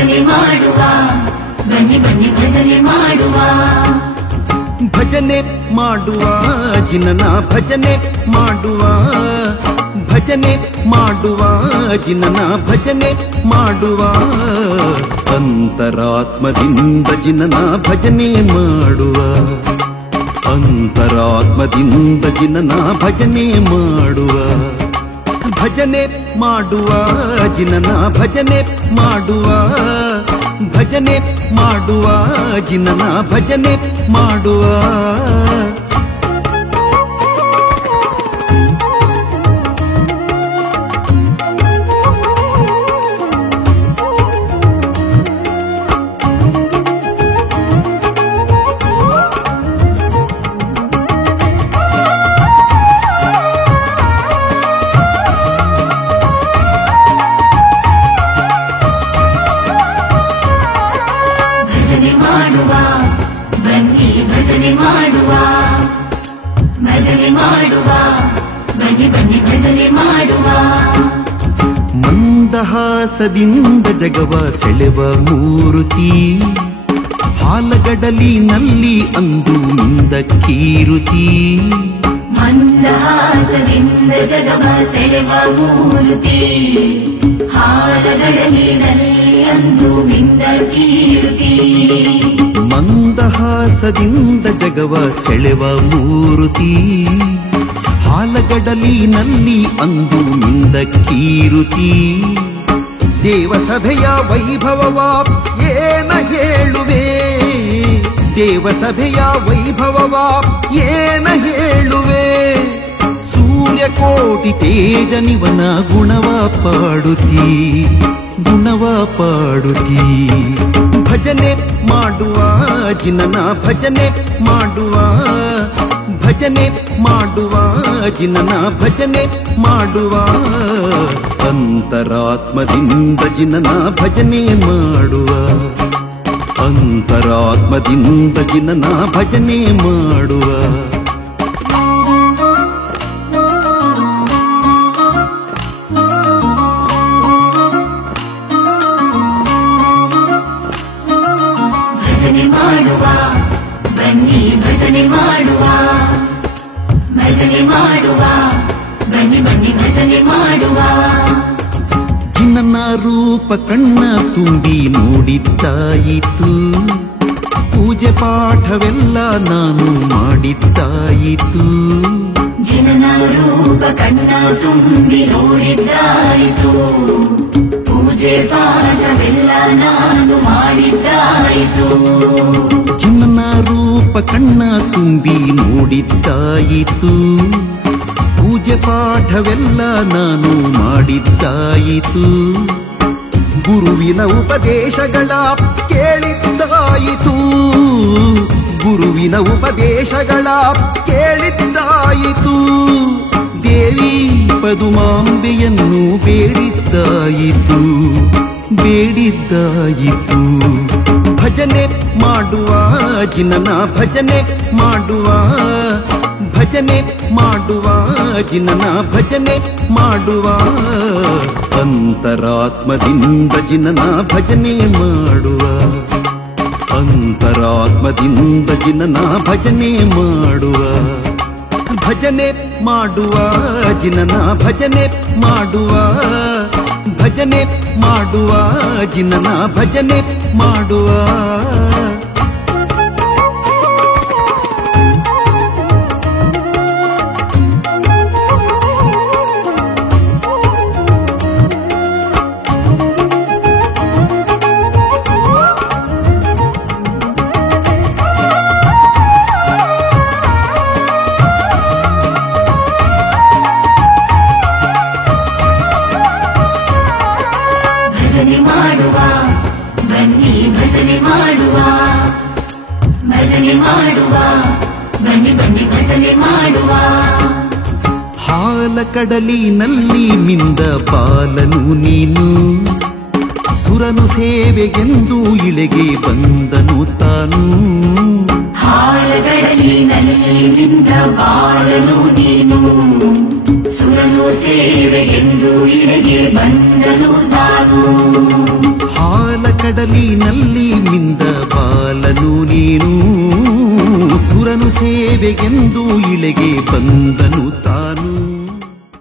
ಭಜನೆ ಮಾಡುವ, ಬನ್ನಿ ಬನ್ನಿ ಭಜನೆ ಮಾಡುವ. ಭಜನೆ ಮಾಡುವ ಜಿನನ ಭಜನೆ ಮಾಡುವ, ಭಜನೆ ಮಾಡುವ ಜಿನನ ಭಜನೆ ಮಾಡುವ. ಅಂತರಾತ್ಮದಿಂದ ಜಿನನ ಭಜನೆ ಮಾಡುವ, ಅಂತರಾತ್ಮದಿಂದ ಜಿನನ ಭಜನೆ ಮಾಡುವ. ಭಜನೆ ಮಾಡುವ ಜಿನನ ಭಜನೆ ಮಾಡುವ, ಭಜನೆ ಮಾಡುವ ಜಿನನ ಭಜನೆ ಮಾಡುವ. ಭಜನೆ ಮಾಡುವ, ಬನ್ನಿ ಭಜನೆ ಮಾಡುವ, ಭಜನೆ ಮಾಡುವ, ಬನ್ನಿ ಬನ್ನಿ ಭಜನೆ ಮಾಡುವ. ಮಂದಹಾಸದಿಂದ ಜಗವ ಸೆಳೆವ ಮೂರುತಿ, ಹಾಲಗಡಲಿನಲ್ಲಿ ಅಂದು ಮಿಂದ ಕೀರುತಿ. ಮಂದಹಾಸದಿಂದ ಜಗವ ಸೆಳೆವ ಮೂರುತಿ, ಹಾಲಗಡಲಿನಲ್ಲಿ ಅಂದು ಮಿಂದ ಕೀರುತಿ. ಮಂದಹಾಸದಿಂದ ಜಗವ ಸೆಳೆವ ಮೂರುತಿ, ಹಾಲಗಡಲಿನಲ್ಲಿ ಅಂದು ಮಿಂದ ಕೀರುತಿ. ದೇವಸಭೆಯ ವೈಭವವ ಏನ ಹೇಳುವೆ, ದೇವಸಭೆಯ ವೈಭವವ ಏನ ಹೇಳುವೆ. ಸೂರ್ಯಕೋಟಿ ತೇಜನಿವನ ಗುಣವ ಪಾಡುತ್ತೀ, ಗುಣವ ಪಾಡುತ್ತೀ. ಭಜನೆ ಮಾಡುವ ಜಿನನ ಭಜನೆ ಮಾಡುವ, ಭಜನೆ ಮಾಡುವ ಜಿನನ ಭಜನೆ ಮಾಡುವ. ಅಂತರಾತ್ಮದಿಂದ ಜಿನನ ಭಜನೆ ಮಾಡುವ, ಅಂತರಾತ್ಮದಿಂದ ಜಿನನ ಭಜನೆ ಮಾಡುವ. ಭಜನೆ ಮಾಡುವ, ಬನ್ನಿ ಭಜನೆ ಮಾಡುವ, ಭಜನೆ ಮಾಡುವ, ಬನ್ನಿ ಬನ್ನಿ ಭಜನೆ ಮಾಡುವ. ಜಿನನ ರೂಪ ಕಣ್ಣ ತುಂಬಿ ನೋಡಿದ್ದಾಯಿತು, ಪೂಜೆ ಪಾಠವೆಲ್ಲ ನಾನು ಮಾಡಿದ್ದಾಯಿತು. ಜಿನನ ರೂಪ ಕಣ್ಣ ತುಂಬಿ ನೋಡಿದ್ದಾಯಿತು, ಪೂಜೆ ಪಾಠವೆಲ್ಲ ನಾನು ಮಾಡಿದ್ದಾಯಿತು. ಜಿನನ ರೂಪ ಕಣ್ಣ ತುಂಬಿ ನೋಡಿದ್ದಾಯಿತು, ಪೂಜೆ ಪಾಠವೆಲ್ಲ ನಾನು ಮಾಡಿದ್ದಾಯಿತು. ಗುರುವಿನ ಉಪದೇಶಗಳ ಕೇಳಿದ್ದಾಯಿತು, ಗುರುವಿನ ಉಪದೇಶಗಳ ಕೇಳಿದ್ದಾಯಿತು. ದೇವಿ ಪದುಮಾಂಬೆಯನ್ನು ಬೇಡಿದ್ದಾಯಿತು, ಬೇಡಿದ್ದಾಯಿತು. ಭಜನೆ ಮಾಡುವ ಜಿನನ ಭಜನೆ ಮಾಡುವ, ಭಜನೆ ಮಾಡುವ ಜಿನನ ಭಜನೆ ಮಾಡುವ. ಅಂತರಾತ್ಮದಿಂದ ಜಿನನ ಭಜನೆ ಮಾಡುವ, ಅಂತರಾತ್ಮದಿಂದ ಜಿನನ ಭಜನೆ ಮಾಡುವ. ಭಜನೆ ಮಾಡುವ ಜಿನನ ಭಜನೆ ಮಾಡುವ, ಭಜನೆ ಮಾಡುವ ಜಿನನ ಭಜನೆ ಮಾಡುವ. ಭಜನೆ ಮಾಡುವ, ಬನ್ನಿ ಭಜನೆ ಮಾಡುವ, ಭಜನೆ ಮಾಡುವ, ಬನ್ನಿ ಬನ್ನಿ ಭಜನೆ ಮಾಡುವ. ಹಾಲ ಕಡಲಿನಲ್ಲಿ ಮಿಂದ ಬಾಲನು ನೀನು, ಸುರನು ಸೇವೆಗೆಂದು ಇಳೆಗೆ ಬಂದನು ತಾನು. ಹಾಲಗಡಲಿನಲ್ಲಿ ಮಿಂದ ಬಾಲನು ನೀನು, ಸುರನು ಸೇವೆಗೆಂದು ಇಳೆಗೆ ಬಂದನು ತಾನು ಹಾಲ ಕಡಲಿನಲ್ಲಿ ಮಿಂದ ಬಾಲನು ನೀನು ಸುರನು ಸೇವೆಗೆಂದು ಇಳೆಗೆ ಬಂದನು